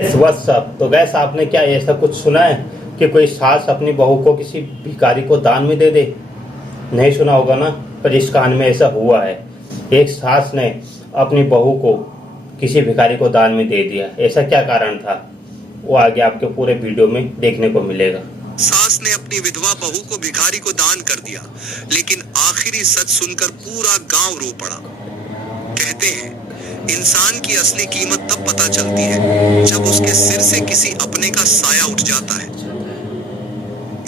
WhatsApp तो gas आपने क्या ऐसा कुछ सुना है कि कोई सास अपनी बहू को किसी भिखारी को दान में दे दे? नहीं सुना होगा ना, पर इस कहानी में ऐसा हुआ है। एक सास ने अपनी बहू को किसी भिखारी को दान में दे दिया। ऐसा क्या कारण था, वो आगे आपके पूरे वीडियो में देखने को मिलेगा। सास ने अपनी विधवा बहू को भिखारी को दान कर दिया, लेकिन आखिरी सच सुनकर पूरा गांव रो पड़ा। कहते हैं इंसान की असली कीमत तब पता चलती है जब उसके सिर से किसी अपने का साया उठ जाता है।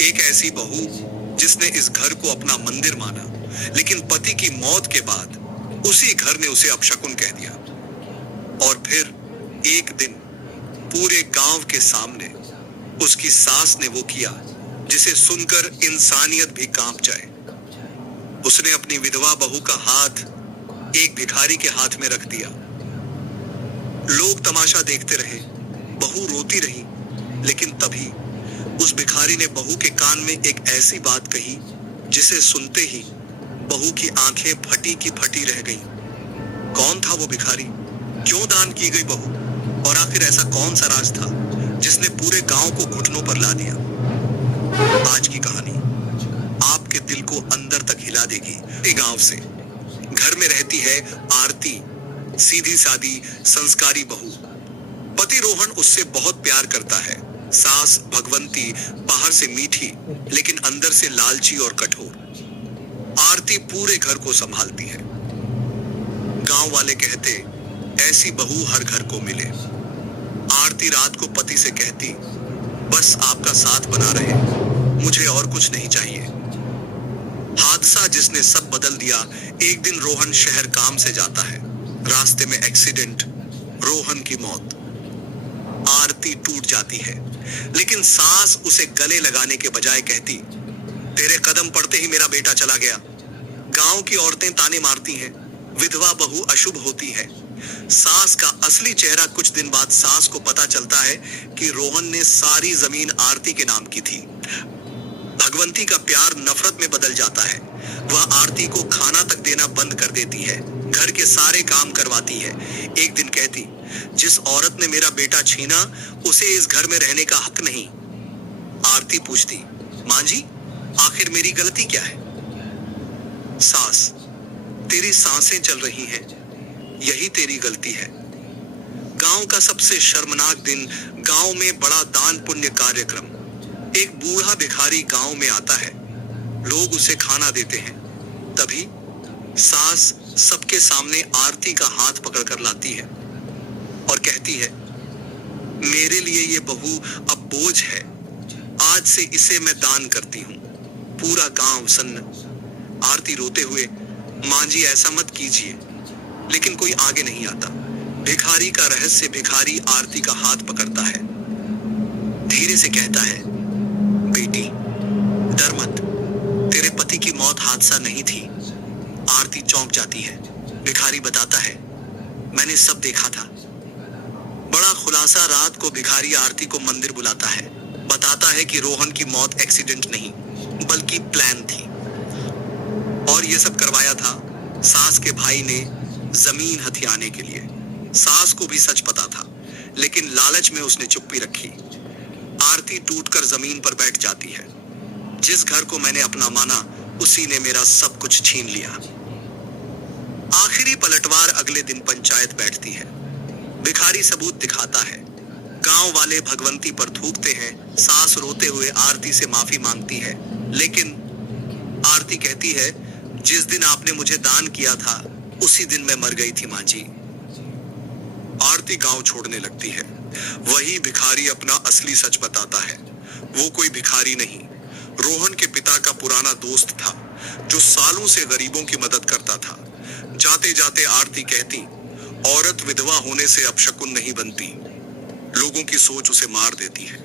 एक ऐसी बहू जिसने इस घर को अपना मंदिर माना, लेकिन पति की मौत के बाद उसी घर ने उसे अपशकुन कह दिया। और फिर एक दिन पूरे गांव के सामने उसकी सास ने वो किया जिसे सुनकर इंसानियत भी कांप जाए। उसने अपनी विधवा बहू का हाथ एक भिखारी के हाथ में रख दिया। लोग तमाशा देखते रहे, बहू रोती रही, लेकिन तभी उस भिखारी ने बहू के कान में एक ऐसी बात कही जिसे सुनते ही बहू की आंखें फटी की फटी रह गईं। कौन था वो भिखारी? क्यों दान की गई बहू? और आखिर ऐसा कौन सा राज था जिसने पूरे गांव को घुटनों पर ला दिया? आज की कहानी आपके दिल को अंदर तक हिला देगी। एक गांव से घर में रहती है आरती, सीधी सादी संस्कारी बहू। पति रोहन उससे बहुत प्यार करता है। सास भगवंती बाहर से मीठी लेकिन अंदर से लालची और कठोर। आरती पूरे घर को संभालती है। गांव वाले कहते ऐसी बहू हर घर को मिले। आरती रात को पति से कहती, बस आपका साथ बना रहे, मुझे और कुछ नहीं चाहिए। हादसा जिसने सब बदल दिया। एक दिन रोहन शहर काम से जाता है। रास्ते में एक्सीडेंट, रोहन की मौत। आरती टूट जाती है, लेकिन सास उसे गले लगाने के बजाय कहती, तेरे कदम पड़ते ही मेरा बेटा चला गया। गांव की औरतें ताने मारती हैं, विधवा बहू अशुभ होती है। सास का असली चेहरा कुछ दिन बाद सास को पता चलता है कि रोहन ने सारी जमीन आरती के नाम की थी। भगवंती का प्यार नफरत में बदल जाता है। वह आरती को खाना तक देना बंद कर देती है, घर के सारे काम करवाती है। एक दिन कहती, जिस औरत ने मेरा बेटा छीना उसे इस घर में रहने का हक नहीं। आरती पूछती, मां जी आखिर मेरी गलती क्या है? सास, तेरी सांसें चल रही हैं, यही तेरी गलती है। गांव का सबसे शर्मनाक दिन। गांव में बड़ा दान पुण्य कार्यक्रम। एक बूढ़ा भिखारी गांव में आता है। लोग उसे खाना देते हैं। तभी सास सबके सामने आरती का हाथ पकड़कर लाती है और कहती है, मेरे लिए ये बहू अब बोझ है, आज से इसे मैं दान करती हूँ। पूरा गांव सन्न। आरती रोते हुए, मां जी ऐसा मत कीजिए, लेकिन कोई आगे नहीं आता। भिखारी का रहस्य। भिखारी आरती का हाथ पकड़ता है, धीरे से कहता है, बेटी डर मत, तेरे पति की मौत हादसा नहीं थी। आरती चौंक जाती है। भिखारी बताता है, मैंने सब देखा था। बड़ा खुलासा। रात को भिखारी आरती को मंदिर बुलाता है, बताता है कि रोहन की मौत एक्सीडेंट नहीं बल्कि प्लान थी। और ये सब करवाया था सास के भाई ने जमीन हथियाने के लिए। सास को भी सच पता था, लेकिन लालच में उसने चुप्पी रखी। आरती टूटकर जमीन पर बैठ जाती है। जिस घर को मैंने अपना माना उसी ने मेरा सब कुछ छीन लिया। आखिरी पलटवार। अगले दिन पंचायत बैठती है। भिखारी सबूत दिखाता है। गांव वाले भगवंती पर थूकते हैं। सास रोते हुए आरती से माफी मांगती है, लेकिन आरती कहती है, जिस दिन आपने मुझे दान किया था उसी दिन मैं मर गई थी मां जी। आरती गांव छोड़ने लगती है। वही भिखारी अपना असली सच बताता है। वो कोई भिखारी नहीं, रोहन के पिता का पुराना दोस्त था, जो सालों से गरीबों की मदद करता था। जाते जाते आरती कहती, औरत विधवा होने से अपशकुन नहीं बनती। लोगों की सोच उसे मार देती है।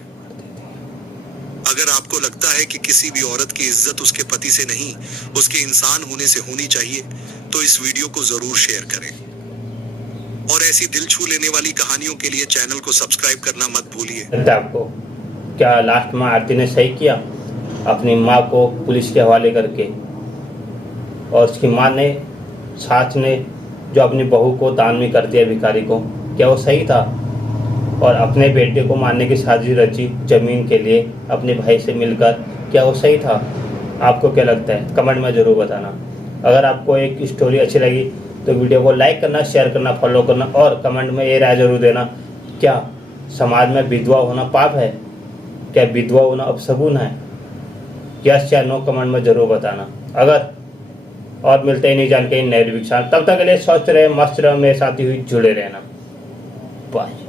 अगर आपको लगता है कि किसी भी औरत की इज्जत उसके पति से नहीं, उसके इंसान होने से होनी चाहिए, तो इस वीडियो को जरूर शेयर करें। और ऐसी दिल छू लेने वाली कहानियों के लिए चैनल को सब्सक्राइब करना मत भूलिए। आपको क्या लास्ट में आरती ने सही किया, अपनी माँ को पुलिस के हवाले करके? और उसकी माँ ने, सास ने जो अपनी बहू को दान में कर दिया भिखारी को, क्या वो सही था? और अपने बेटे को मारने की साजिश रची ज़मीन के लिए अपने भाई से मिलकर, क्या वो सही था? आपको क्या लगता है? कमेंट में ज़रूर बताना। अगर आपको एक स्टोरी अच्छी लगी तो वीडियो को लाइक करना, शेयर करना, फॉलो करना और कमेंट में ये राय ज़रूर देना, क्या समाज में विधवा होना पाप है? क्या विधवा होना अपशगुन है? यस या नो कमेंट में ज़रूर बताना। अगर और मिलते ही नहीं जानकारी नए विचार, तब तक के लिए स्वस्थ रहे, मस्त रहे, मेरे साथ ही जुड़े रहना। बाय।